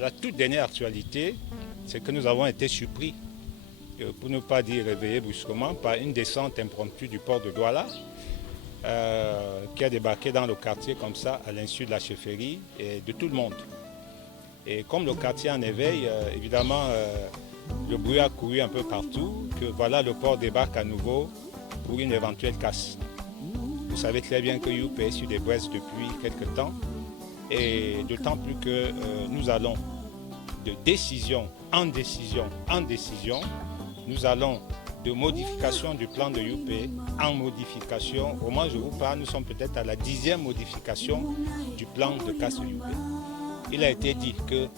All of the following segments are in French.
la toute dernière actualité, c'est que nous avons été surpris, pour ne pas dire réveillés brusquement, par une descente impromptue du port de Douala, qui a débarqué dans le quartier comme ça, à l'insu de la chefferie et de tout le monde. Et comme le quartier en éveil, évidemment, le bruit a couru un peu partout, que voilà, le port débarque à nouveau pour une éventuelle casse. Vous savez très bien que Youp est sur des braises depuis quelques temps, et d'autant plus que nous allons de décision en décision en décision, nous allons de modification du plan de Youp en modification. Au moment où je vous parle, nous sommes peut-être à la 10e modification du plan de casse de Youp. Il a été dit que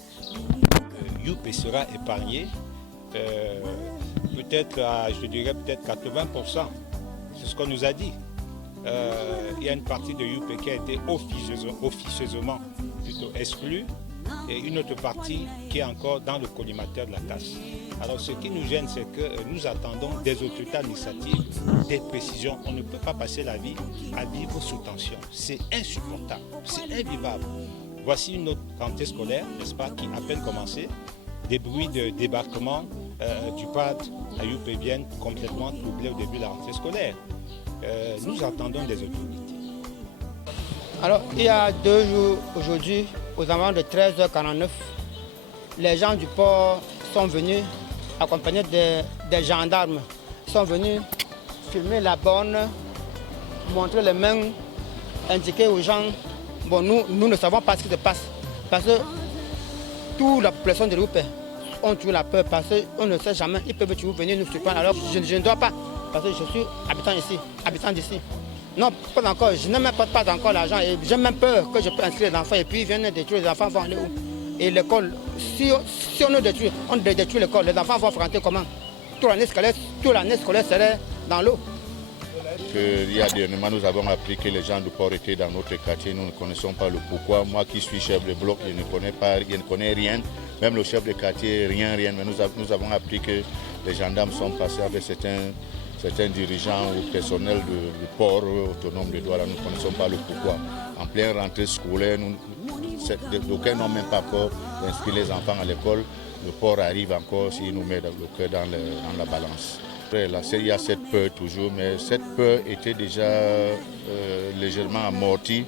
Youp sera épargné, peut-être à, je dirais peut-être 80%. C'est ce qu'on nous a dit. Il y a une partie de Youp qui a été officieusement plutôt exclue et une autre partie qui est encore dans le collimateur de la casse. Alors ce qui nous gêne, c'est que nous attendons des autorités administratives des précisions. On ne peut pas passer la vie à vivre sous tension. C'est insupportable, c'est invivable. Voici une autre rentrée scolaire, n'est-ce pas, qui a à peine commencé. Des bruits de débarquement du PAD à Youp viennent complètement troubler au début de la rentrée scolaire. Nous attendons des autorités. Alors, il y a 2 jours aujourd'hui, aux alentours de 13h49, les gens du port sont venus, accompagnés des gendarmes, sont venus filmer la borne, montrer les mains, indiquer aux gens, bon, nous ne savons pas ce qui se passe, parce que toute la population de Youp ont toujours la peur, parce qu'on ne sait jamais, ils peuvent toujours venir nous surprendre, alors je ne dois pas. Parce que je suis habitant d'ici. Non, pas encore. Je n'ai même pas encore l'argent. Et j'ai même peur que je peux inscrire les enfants. Et puis ils viennent détruire les enfants, vont aller où? Et l'école, si on nous détruit, on détruit l'école. Les enfants vont fréquenter comment? Toute l'année scolaire serait dans l'eau. Il y a dernièrement, nous avons appris que les gens du port étaient dans notre quartier. Nous ne connaissons pas le pourquoi. Moi qui suis chef de bloc, je ne connais rien. Même le chef de quartier, rien. Mais nous avons appris que les gendarmes sont passés avec certains dirigeants ou personnels du port autonome de Douala, nous ne connaissons pas le pourquoi. En pleine rentrée scolaire, d'aucuns n'ont même pas encore inscrit les enfants à l'école. Le port arrive encore s'il nous met le cœur dans la balance. Après, là, il y a cette peur toujours, mais cette peur était déjà légèrement amortie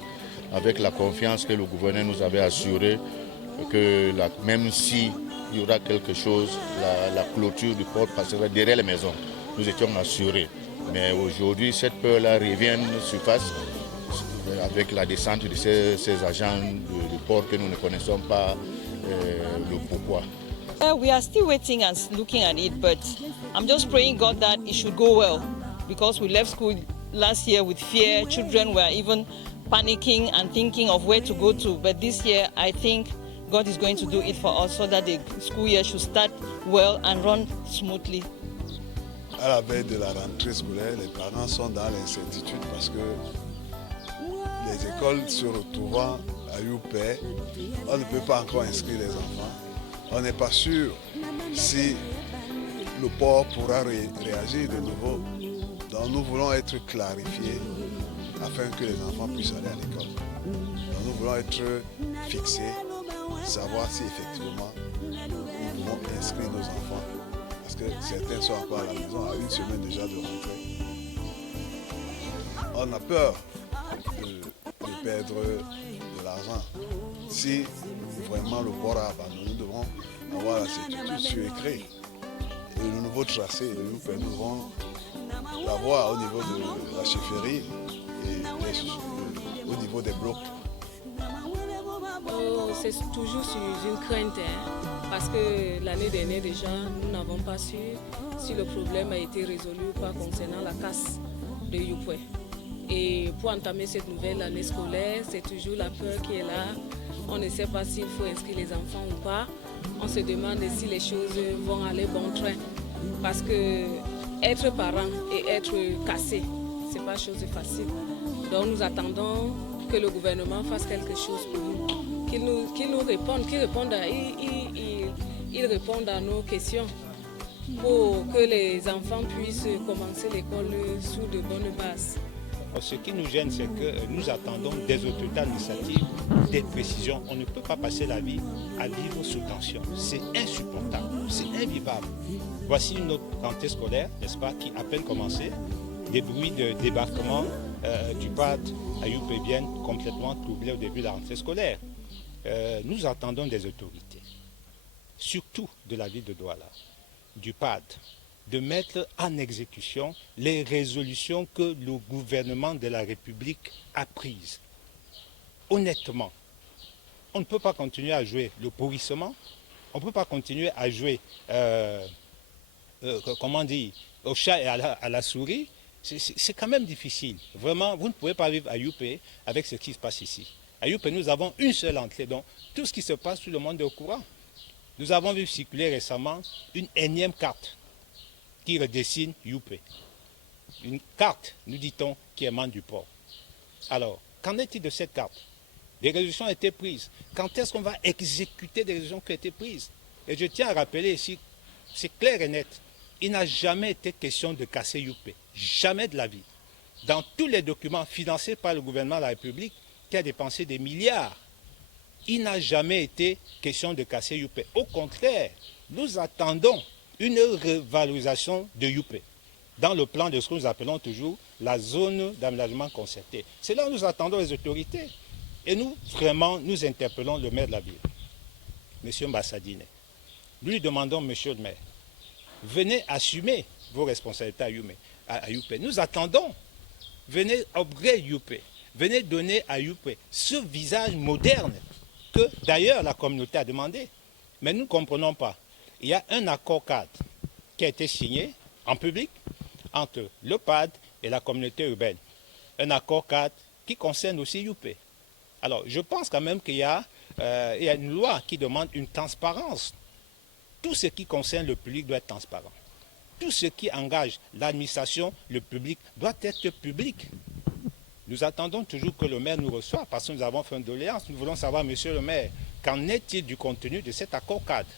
avec la confiance que le gouverneur nous avait assurée que même s'il y aura quelque chose, la clôture du port passerait derrière les maisons. Nous étions assurés. Mais aujourd'hui, cette peur-là revient surface avec la descente de ces agents du port que nous ne connaissons pas le pourquoi. We are still waiting and looking at it, but I'm just praying God that it should go well, because we left school last year with fear. Children were even panicking and thinking of where to go to. But this year, I think God is going to do it for us so that the school year should start well and run smoothly. À la veille de la rentrée scolaire, les parents sont dans l'incertitude parce que les écoles se retrouvant à Youp, on ne peut pas encore inscrire les enfants. On n'est pas sûr si le port pourra réagir de nouveau. Donc nous voulons être clarifiés afin que les enfants puissent aller à l'école. Nous voulons être fixés, savoir si effectivement nous pouvons inscrire nos enfants. Parce que certains sont encore à la maison à 1 semaine déjà de rentrée. On a peur de perdre de l'argent. Si vraiment le port a abandonné, nous devons avoir la certitude sur écrit. Et le nouveau tracé, nous devons l'avoir au niveau de la chefferie et au niveau des blocs. C'est toujours sur une crainte, parce que l'année dernière déjà, nous n'avons pas su si le problème a été résolu ou pas concernant la casse de Youp. Et pour entamer cette nouvelle année scolaire, c'est toujours la peur qui est là. On ne sait pas s'il faut inscrire les enfants ou pas. On se demande si les choses vont aller bon train. Parce que être parent et être cassé, ce n'est pas chose facile. Donc nous attendons que le gouvernement fasse quelque chose pour nous. Qu'il nous réponde, qu'il réponde à nos questions pour que les enfants puissent commencer l'école sous de bonnes bases. Ce qui nous gêne, c'est que nous attendons des autorités administratives des précisions. On ne peut pas passer la vie à vivre sous tension. C'est insupportable, c'est invivable. Voici une autre rentrée scolaire, n'est-ce pas, qui a à peine commencé. Des bruits de débarquement du PAD à Youpé viennent complètement troubler au début de la rentrée scolaire. Nous attendons des autorités, surtout de la ville de Douala, du PAD, de mettre en exécution les résolutions que le gouvernement de la République a prises. Honnêtement, on ne peut pas continuer à jouer le pourrissement, on ne peut pas continuer à jouer, comment dire, au chat et à la souris. C'est quand même difficile. Vraiment, vous ne pouvez pas vivre à Youpé avec ce qui se passe ici. À Youpé, nous avons une seule entrée, donc tout ce qui se passe, tout le monde est au courant. Nous avons vu circuler récemment une énième carte qui redessine Youpé. Une carte, nous dit-on, qui émane du port. Alors, qu'en est-il de cette carte? Des résolutions ont été prises. Quand est-ce qu'on va exécuter des résolutions qui ont été prises? Et je tiens à rappeler ici, c'est clair et net, il n'a jamais été question de casser Youpé. Jamais de la vie. Dans tous les documents financés par le gouvernement de la République, qui a dépensé des milliards, il n'a jamais été question de casser Youpé. Au contraire, nous attendons une revalorisation de Youpé dans le plan de ce que nous appelons toujours la zone d'aménagement concerté. C'est là où nous attendons les autorités. Et nous, vraiment, nous interpellons le maire de la ville, M. Mbassadine. Nous lui demandons, monsieur le maire, venez assumer vos responsabilités à Youpé. Nous attendons. Venez upgrade Youpé. Venez donner à Youpé ce visage moderne que d'ailleurs la communauté a demandé. Mais nous ne comprenons pas. Il y a un accord cadre qui a été signé en public entre le PAD et la communauté urbaine. Un accord cadre qui concerne aussi Youpé. Alors, je pense quand même qu'il y a une loi qui demande une transparence. Tout ce qui concerne le public doit être transparent. Tout ce qui engage l'administration, le public, doit être public. Nous attendons toujours que le maire nous reçoive parce que nous avons fait une doléance. Nous voulons savoir, monsieur le maire, qu'en est-il du contenu de cet accord cadre?